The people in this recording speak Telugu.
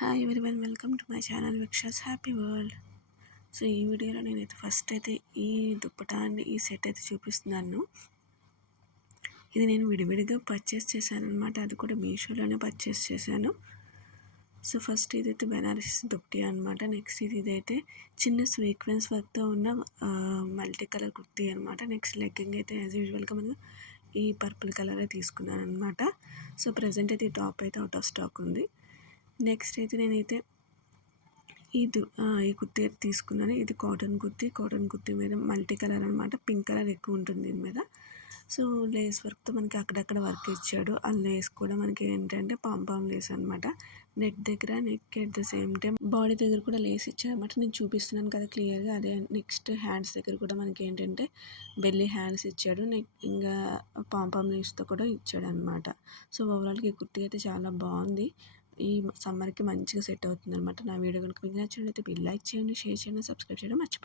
Hi everyone, welcome to my channel విక్షాస్ హ్యాపీ వరల్డ్. సో ఈ వీడియోలో నేనైతే ఫస్ట్ అయితే ఈ దుప్పటా అండ్ ఈ సెట్ అయితే చూపిస్తున్నాను. ఇది నేను విడివిడిగా పర్చేస్ చేశాను అనమాట. అది కూడా మీషోలోనే పర్చేస్ చేశాను. సో ఫస్ట్ ఇదైతే బెనారస్ దుప్పటి అనమాట. నెక్స్ట్ ఇదైతే చిన్న సీక్వెన్స్ వర్క్తో ఉన్న మల్టీ కలర్ కుర్తీ అనమాట. నెక్స్ట్ లెగ్గింగ్ అయితే యాజ్ యూజువల్గా మనం ఈ పర్పుల్ కలరే తీసుకున్నాను అనమాట. సో ప్రజెంట్ అయితే ఈ టాప్ అయితే అవుట్ ఆఫ్ స్టాక్ ఉంది. నెక్స్ట్ అయితే నేనైతే ఈ కుర్తీ అయితే తీసుకున్నాను. ఇది కాటన్ కుర్తీ మీద మల్టీ కలర్ అనమాట. పింక్ కలర్ ఎక్కువ ఉంటుంది దీని మీద. సో లేస్ వర్క్తో మనకి అక్కడక్కడ వర్క్ ఇచ్చాడు. ఆ లేస్ కూడా మనకి ఏంటంటే పాంపాం లేస్ అనమాట. నెక్ దగ్గర neck at the same time body దగ్గర కూడా లేస్ ఇచ్చాడు అనమాట. నేను చూపిస్తున్నాను కదా క్లియర్గా. అదే నెక్స్ట్ హ్యాండ్స్ దగ్గర కూడా మనకి ఏంటంటే బెల్లీ హ్యాండ్స్ ఇచ్చాడు. నెక్ ఇంకా పాంపాం లేస్తో కూడా ఇచ్చాడు అనమాట. సో ఓవరాల్గా ఈ కుర్తీ అయితే చాలా బాగుంది. ఈ సమ్మర్కి మంచిగా సెట్ అవుతుంది అనమాట. నా వీడియో కనుక మీకు నచ్చినట్లయితే లైక్ చేయండి, షేర్ చేయండి, సబ్స్క్రైబ్ చేయడం మర్చిపోండి.